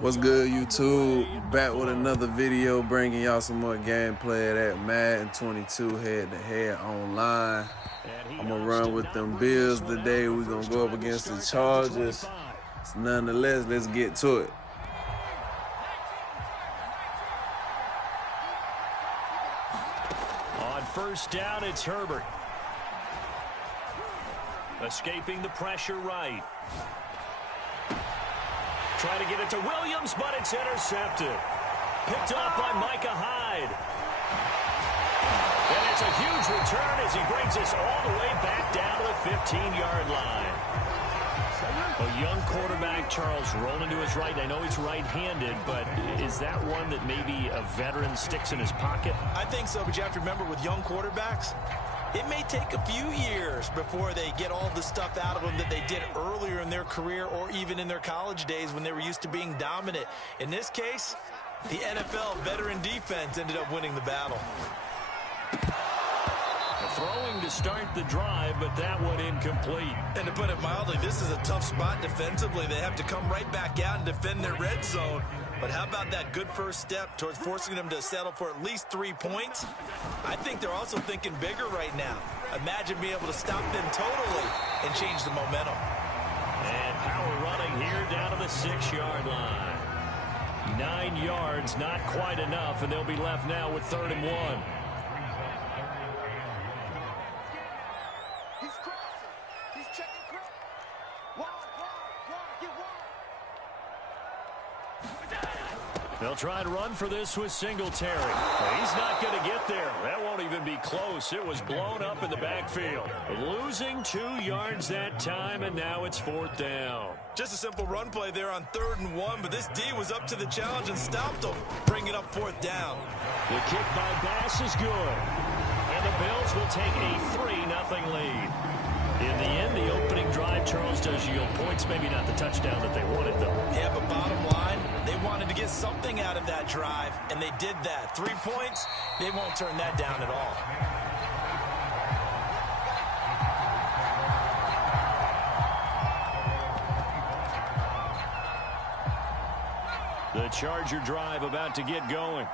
What's good, YouTube? Back with another video, bringing y'all some more gameplay of that Madden 22 head-to-head online. I'm gonna run with them Bills today. We're gonna go up against the Chargers. Nonetheless, let's get to it. On first down, it's Herbert. Escaping the pressure right. Trying to get it to Williams, but it's intercepted. Picked off by Micah Hyde. And it's a huge return as he brings us all the way back down to the 15-yard line. A young quarterback, Charles, rolling to his right. I know he's right-handed, but is that one that maybe a veteran sticks in his pocket? I think so, but you have to remember with young quarterbacks, it may take a few years before they get all the stuff out of them that they did earlier in their career or even in their college days when they were used to being dominant. In this case, the NFL veteran defense ended up winning the battle. Throwing to start the drive, but that one incomplete. And to put it mildly, this is a tough spot defensively. They have to come right back out and defend their red zone. But how about that good first step towards forcing them to settle for at least 3 points? I think they're also thinking bigger right now. Imagine being able to stop them totally and change the momentum. And power running here down to the 6-yard line. 9 yards, not quite enough, and they'll be left now with 3rd and 1. They'll try to run for this with Singletary. He's not going to get there. That won't even be close. It was blown up in the backfield. Losing 2 yards that time, and now it's 4th down. Just a simple run play there on 3rd and 1, but this D was up to the challenge and stopped him, bringing up 4th down. The kick by Bass is good. And the Bills will take a 3-0 lead. In the end, the opening drive, Charles, does yield points. Maybe not the touchdown that they wanted, though. Yeah, but bottom line, they wanted to get something out of that drive, and they did that. 3 points, they won't turn that down at all. The Charger drive about to get going.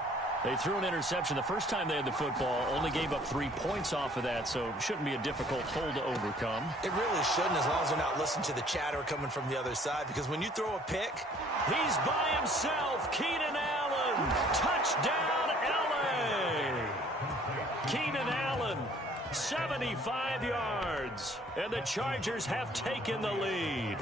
They threw an interception the first time they had the football, only gave up 3 points off of that, so it shouldn't be a difficult hole to overcome. It really shouldn't, as long as they're not listening to the chatter coming from the other side, because when you throw a pick, he's by himself. Keenan Allen. Touchdown, LA. Keenan Allen, 75 yards. And the Chargers have taken the lead.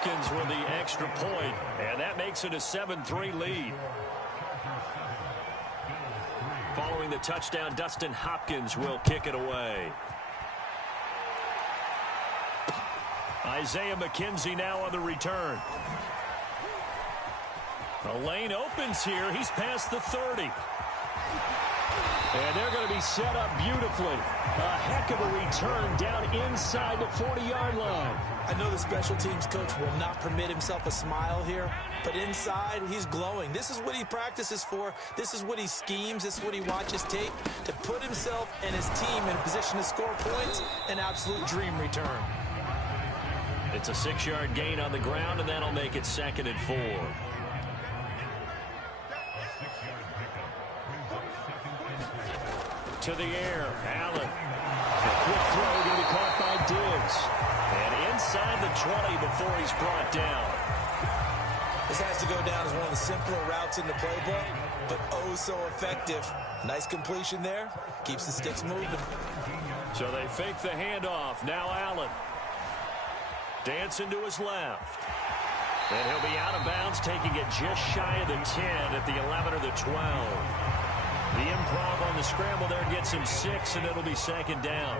Hopkins with the extra point, and that makes it a 7-3 lead. Following the touchdown, Dustin Hopkins will kick it away. Isaiah McKenzie now on the return. The lane opens here. He's past the 30. And they're going to be set up beautifully. A heck of a return down inside the 40-yard line. I know the special teams coach will not permit himself a smile here, but inside, he's glowing. This is what he practices for. This is what he schemes. This is what he watches tape to put himself and his team in a position to score points. An absolute dream return. It's a 6-yard gain on the ground, and that'll make it 2nd and 4. To the air, Allen. A quick throw going to be caught by Diggs. And inside the 20 before he's brought down. This has to go down as one of the simpler routes in the playbook, but oh so effective. Nice completion there. Keeps the sticks moving. So they fake the handoff. Now Allen. Dancing to his left. And he'll be out of bounds, taking it just shy of the 10 at the 11 or the 12. The improv on the scramble there gets him 6, and it'll be 2nd down.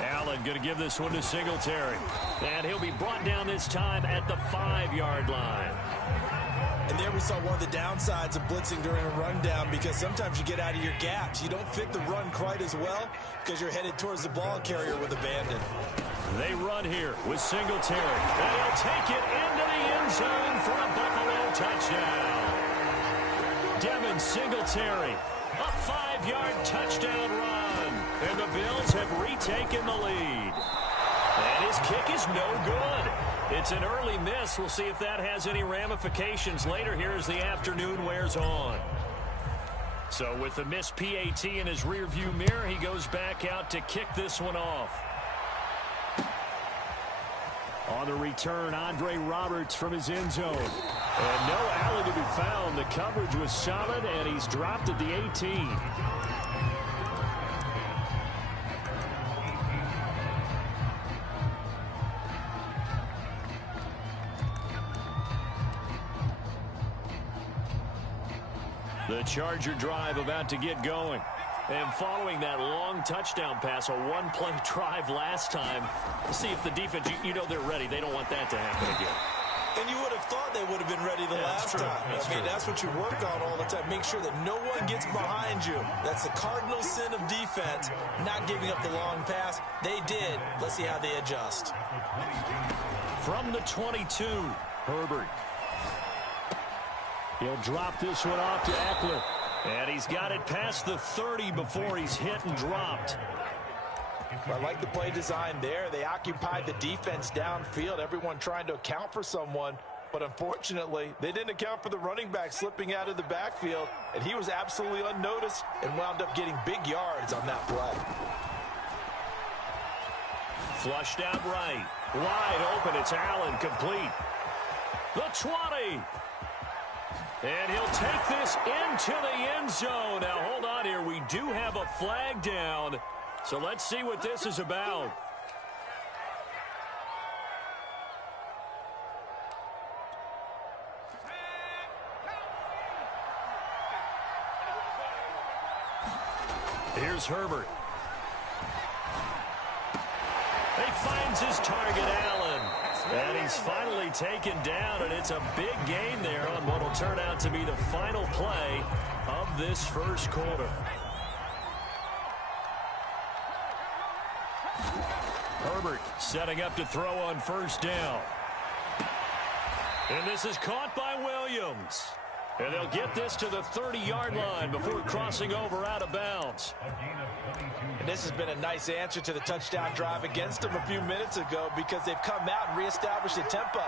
Allen going to give this one to Singletary. And he'll be brought down this time at the 5-yard line. And there we saw one of the downsides of blitzing during a rundown, because sometimes you get out of your gaps. You don't fit the run quite as well because you're headed towards the ball carrier with abandon. They run here with Singletary. And he'll take it into the end zone for a Buffalo touchdown. Devin Singletary, a 5-yard touchdown run. And the Bills have retaken the lead. And his kick is no good. It's an early miss. We'll see if that has any ramifications later here as the afternoon wears on. So with the missed PAT in his rearview mirror, he goes back out to kick this one off. On the return, Andre Roberts from his end zone. And no alley to be found. The coverage was solid, and he's dropped at the 18. The Charger drive about to get going. And following that long touchdown pass, a one-play drive last time, let's see if the defense, you know they're ready. They don't want that to happen again. And you would have thought they would have been ready the last time. That's what you work on all the time. Make sure that no one gets behind you. That's the cardinal sin of defense, not giving up the long pass. They did. Let's see how they adjust. From the 22, Herbert. He'll drop this one off to Eckler. And he's got it past the 30 before he's hit and dropped. I like the play design there. They occupied the defense downfield, everyone trying to account for someone. But unfortunately, they didn't account for the running back slipping out of the backfield. And he was absolutely unnoticed and wound up getting big yards on that play. Flushed out right. Wide open. It's Allen, complete. The 20. And he'll take this into the end zone. Now, hold on here. We do have a flag down. So let's see what this is about. Here's Herbert. He finds his target, Allen. And he's finally taken down, and it's a big gain there on what will turn out to be the final play of this first quarter. Herbert setting up to throw on first down. And this is caught by Williams. And they'll get this to the 30-yard line before crossing over out of bounds. And this has been a nice answer to the touchdown drive against them a few minutes ago because they've come out and reestablished the tempo.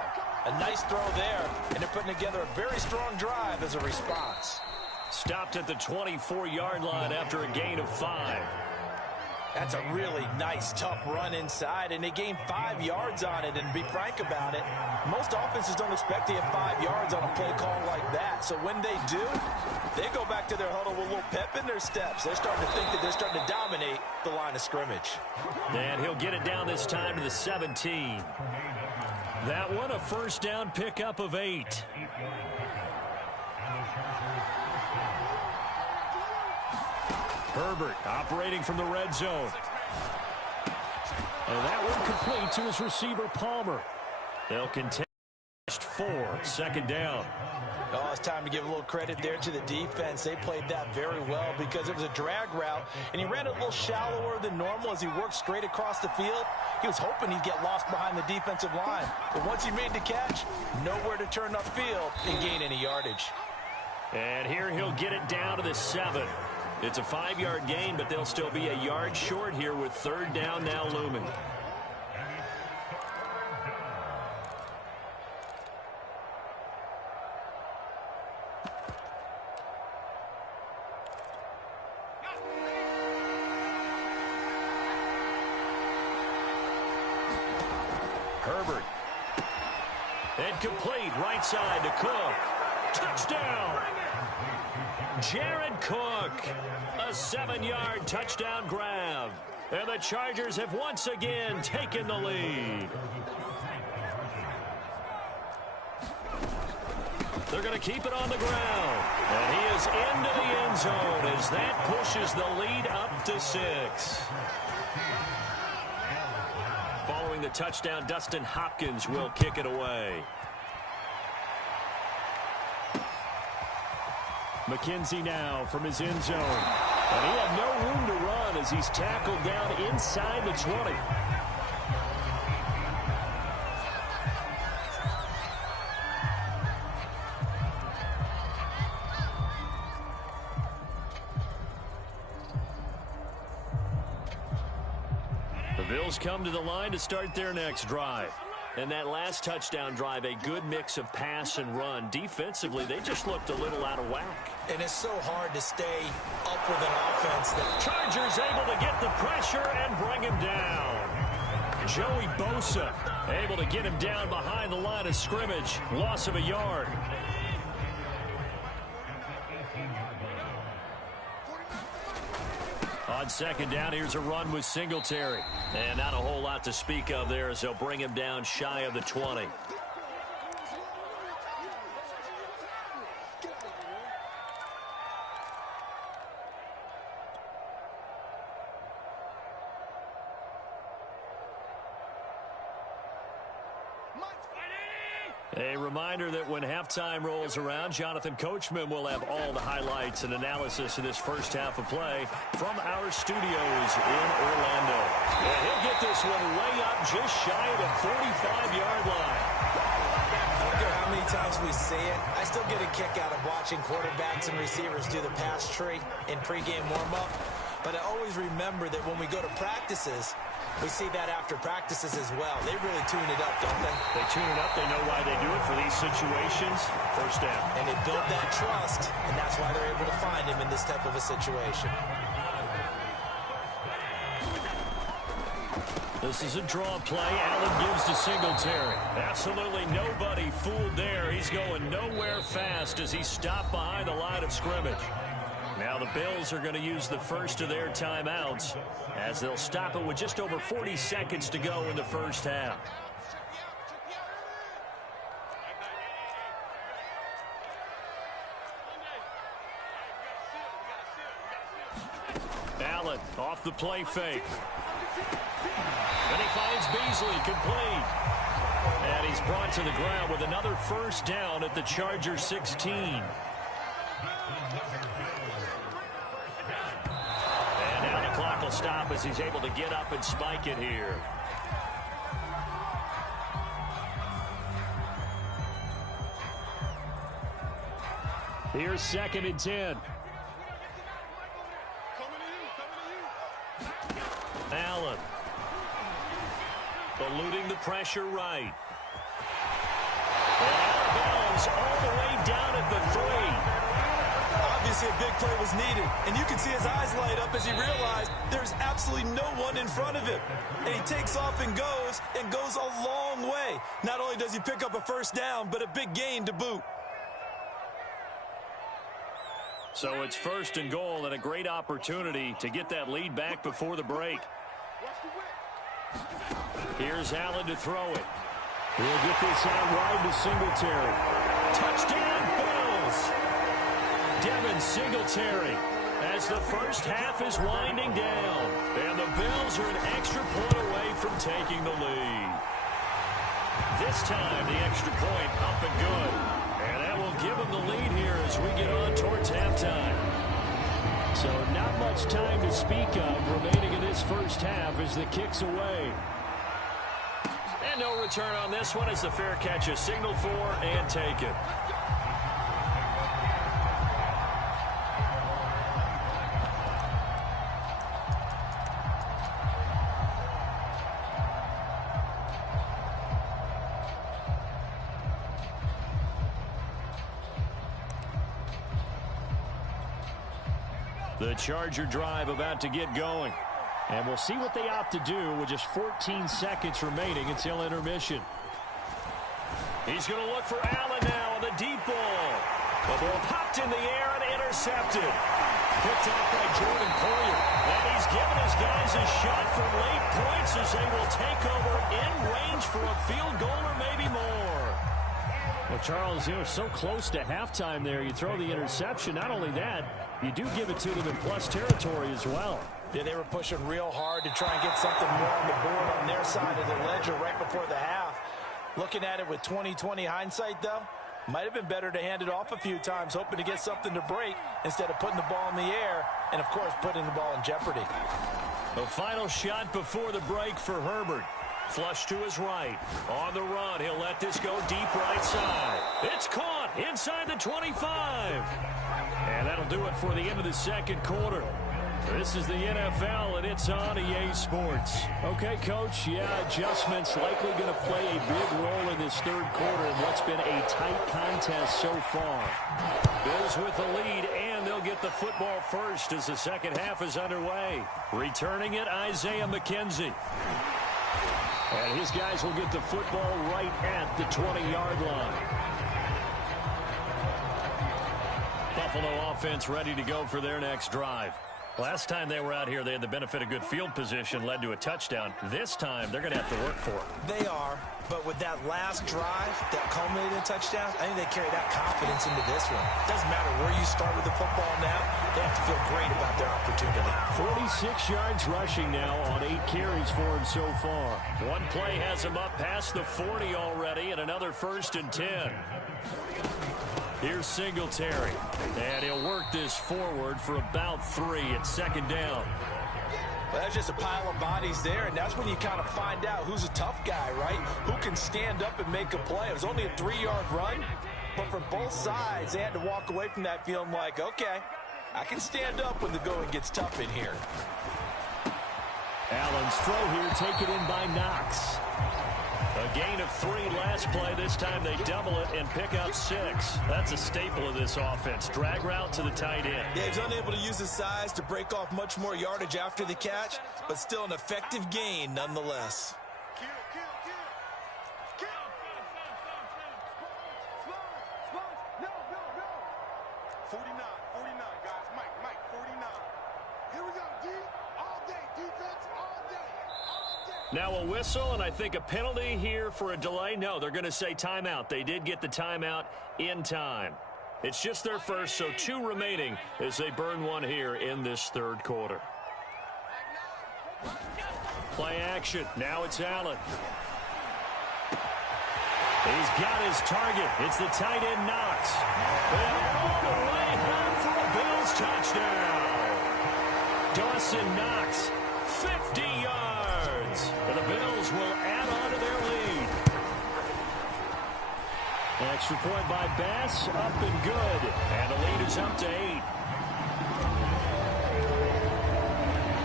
A nice throw there, and they're putting together a very strong drive as a response. Stopped at the 24-yard line after a gain of 5. That's a really nice, tough run inside, and they gained 5 yards on it. And to be frank about it, most offenses don't expect to get 5 yards on a play call like that. So when they do, they go back to their huddle with a little pep in their steps. They're starting to think that they're starting to dominate the line of scrimmage. And he'll get it down this time to the 17. That one, a first down pickup of 8. Herbert operating from the red zone. And that one complete to his receiver, Palmer. They'll contest 4, second down. Oh, it's time to give a little credit there to the defense. They played that very well because it was a drag route, and he ran it a little shallower than normal as he worked straight across the field. He was hoping he'd get lost behind the defensive line. But once he made the catch, nowhere to turn upfield and gain any yardage. And here he'll get it down to the 7. It's a 5-yard gain, but they'll still be a yard short here with third down now looming. Herbert. And complete right side to Cook. Touchdown! Jared Cook, a 7-yard touchdown grab. And the Chargers have once again taken the lead. They're going to keep it on the ground. And he is into the end zone as that pushes the lead up to 6. Following the touchdown, Dustin Hopkins will kick it away. McKenzie now from his end zone. And he had no room to run as he's tackled down inside the 20. The Bills come to the line to start their next drive. And that last touchdown drive, a good mix of pass and run. Defensively, they just looked a little out of whack. And it's so hard to stay up with an offense. Chargers able to get the pressure and bring him down. Joey Bosa able to get him down behind the line of scrimmage. Loss of a yard. On second down, here's a run with Singletary. And not a whole lot to speak of there as they'll bring him down shy of the 20. A reminder that when halftime rolls around, Jonathan Coachman will have all the highlights and analysis of this first half of play from our studios in Orlando. And he'll get this one way up just shy of the 45-yard line. I don't care how many times we see it. I still get a kick out of watching quarterbacks and receivers do the pass tree in pregame warm-up. But I always remember that when we go to practices, we see that after practices as well. They really tune it up, don't they? They tune it up. They know why they do it for these situations. First down. And they build that trust, and that's why they're able to find him in this type of a situation. This is a draw play. Allen gives to Singletary. Absolutely nobody fooled there. He's going nowhere fast as he stopped behind the line of scrimmage. Now the Bills are going to use the first of their timeouts as they'll stop it with just over 40 seconds to go in the first half. Allen off the play fake. Then he finds Beasley complete. And he's brought to the ground with another first down at the Charger 16. Clock will stop as he's able to get up and spike it here. Here's 2nd and 10. Allen eluding the pressure right. And out of bounds all the way down at the 3. Obviously a big play was needed, and you can see his eyes light up as he realized there's absolutely no one in front of him. And he takes off and goes a long way. Not only does he pick up a first down, but a big gain to boot. So it's 1st and goal and a great opportunity to get that lead back before the break. Here's Allen to throw it. He'll get this out wide to Singletary. Touchdown, Bills! Devin Singletary as the first half is winding down. And the Bills are an extra point away from taking the lead. This time the extra point up and good. And that will give them the lead here as we get on towards halftime. So not much time to speak of remaining in this first half as the kick's away. And no return on this one as the fair catch is signaled for and taken. The Charger drive about to get going. And we'll see what they opt to do with just 14 seconds remaining until intermission. He's going to look for Allen now on the deep ball. The ball popped in the air and intercepted. Picked off by Jordan Poyer. And he's given his guys a shot from late points as they will take over in range for a field goal or maybe more. Well, Charles, you know, so close to halftime there. You throw the interception. Not only that, you do give it to them in plus territory as well. Yeah, they were pushing real hard to try and get something more on the board on their side of the ledger right before the half. Looking at it with 20/20 hindsight, though, might have been better to hand it off a few times, hoping to get something to break instead of putting the ball in the air and, of course, putting the ball in jeopardy. The final shot before the break for Herbert. Flush to his right. On the run, he'll let this go deep right side. It's caught inside the 25. And that'll do it for the end of the second quarter. This is the NFL, and it's on EA Sports. Okay, Coach, yeah, adjustments likely going to play a big role in this third quarter in what's been a tight contest so far. Bills with the lead, and they'll get the football first as the second half is underway. Returning it, Isaiah McKenzie. And his guys will get the football right at the 20-yard line. Buffalo offense ready to go for their next drive. Last time they were out here, they had the benefit of good field position, led to a touchdown. This time, they're going to have to work for it. They are, but with that last drive that culminated in a touchdown, I think they carry that confidence into this one. Doesn't matter where you start with the football now, they have to feel great about their opportunity. 46 yards rushing now on 8 carries for him so far. One play has him up past the 40 already, and another 1st and 10. Here's Singletary, and he'll work this forward for about 3 at 2nd down. Well, that's just a pile of bodies there, and that's when you kind of find out who's a tough guy, right? Who can stand up and make a play. It was only a 3-yard run, but for both sides, they had to walk away from that feeling like, okay, I can stand up when the going gets tough in here. Allen's throw here taken in by Knox. A gain of 3 last play. This time they double it and pick up 6. That's a staple of this offense. Drag route to the tight end. Yeah, he's unable to use his size to break off much more yardage after the catch, but still an effective gain nonetheless. Now a whistle, and I think a penalty here for a delay. No, they're going to say timeout. They did get the timeout in time. It's just their first, so 2 remaining as they burn one here in this third quarter. Play action. Now it's Allen. He's got his target. It's the tight end Knox. And all the way home for a Bills touchdown. Dawson Knox, 50 yards. And the Bills will add on to their lead. Extra point by Bass, up and good. And the lead is up to 8.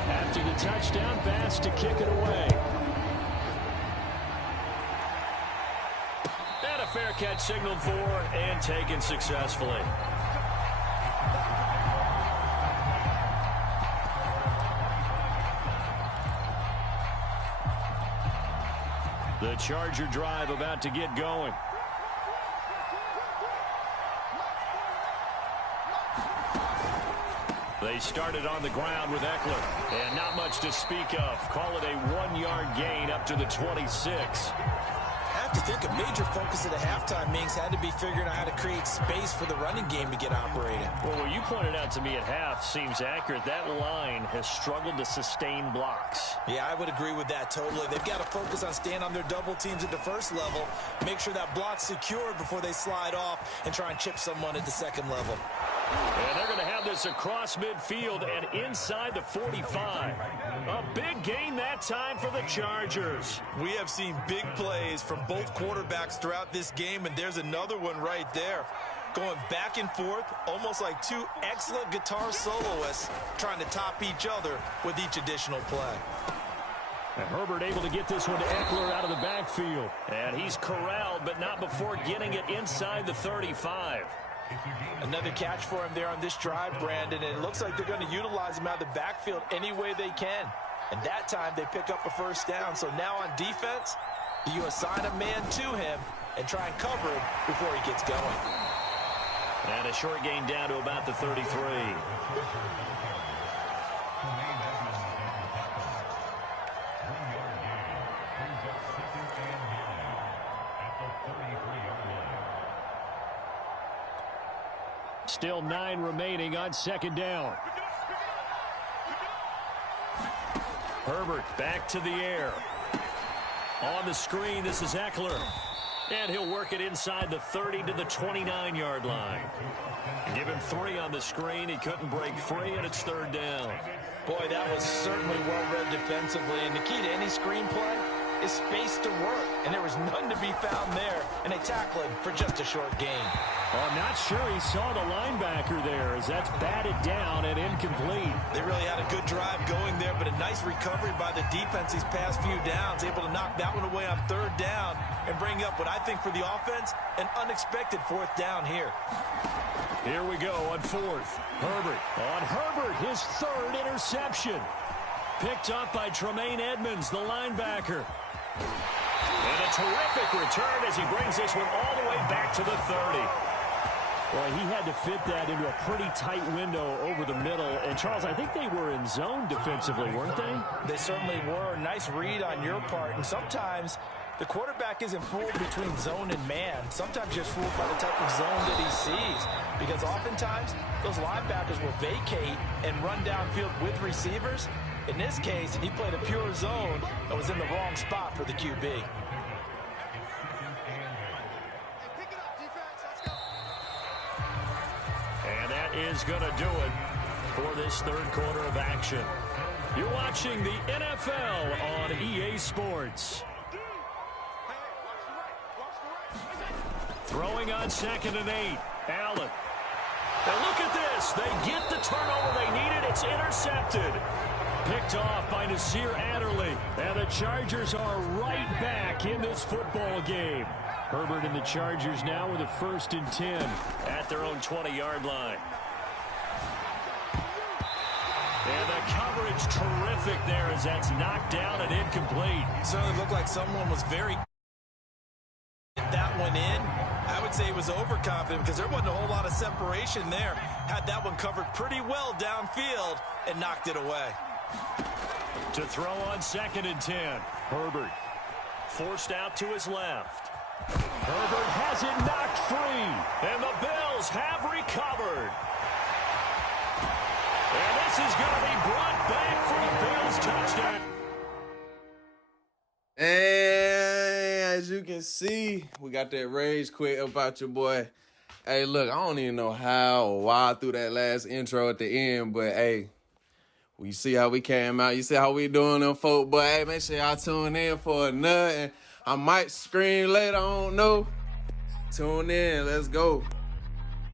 After the touchdown, Bass to kick it away. And a fair catch signaled for and taken successfully. The Charger drive about to get going. They started on the ground with Eckler, and not much to speak of. Call it a 1-yard gain up to the 26. I have to think a major focus at the halftime meetings had to be figuring out how to create space for the running game to get operating. Well, what you pointed out to me at half seems accurate. That line has struggled to sustain blocks. Yeah, I would agree with that totally. They've got to focus on staying on their double teams at the first level, make sure that block's secured before they slide off and try and chip someone at the second level. And they're going to have this across midfield and inside the 45. A big gain that time for the Chargers. We have seen big plays from both quarterbacks throughout this game, and there's another one right there. Going back and forth, almost like 2 excellent guitar soloists trying to top each other with each additional play. And Herbert able to get this one to Eckler out of the backfield. And he's corralled, but not before getting it inside the 35. Another catch for him there on this drive, Brandon, and it looks like they're going to utilize him out of the backfield any way they can. And that time they pick up a first down. So now on defense, you assign a man to him and try and cover him before he gets going. And a short gain down to about the 33. Still 9 remaining on second down. Herbert back to the air. On the screen, this is Eckler. And he'll work it inside the 30 to the 29-yard line. Give him 3 on the screen. He couldn't break free, and it's third down. Boy, that was certainly well-read defensively. And the key to any screen play is space to work. And there was none to be found there. And they tackle him for just a short gain. Oh, I'm not sure he saw the linebacker there as that's batted down and incomplete. They really had a good drive going there, but a nice recovery by the defense these past few downs, able to knock that one away on third down and bring up what I think for the offense, an unexpected fourth down here. Here we go on fourth. Herbert. On Herbert, his third interception. Picked up by Tremaine Edmonds, the linebacker. And a terrific return as he brings this one all the way back to the 30. Well, he had to fit that into a pretty tight window over the middle. And, Charles, I think they were in zone defensively, weren't they? They certainly were. Nice read on your part. And sometimes the quarterback isn't fooled between zone and man. Sometimes just fooled by the type of zone that he sees. Because oftentimes, those linebackers will vacate and run downfield with receivers. In this case, he played a pure zone and was in the wrong spot for the QB. And that is going to do it for this third quarter of action. You're watching the NFL on EA Sports. Throwing on 2nd and 8. Allen. And look at this. They get the turnover they needed. It's intercepted. Picked off by Nasir Adderley. And the Chargers are right back in this football game. Herbert and the Chargers now with a 1st and 10 at their own 20-yard line. And the coverage terrific there as that's knocked down and incomplete. Certainly looked like someone was very that one in. I would say he was overconfident because there wasn't a whole lot of separation there. Had that one covered pretty well downfield and knocked it away. To throw on 2nd and 10. Herbert forced out to his left. Herbert has it knocked free. And the Bills have recovered. And this is going to be brought back for a Bills touchdown. And as you can see, we got that rage quit about your boy. Hey, look, I don't even know how or why I threw that last intro at the end, but hey, you see how we came out. You see how we doing them folk. But hey, make sure y'all tune in for another. And I might scream later, I don't know. Tune in. Let's go.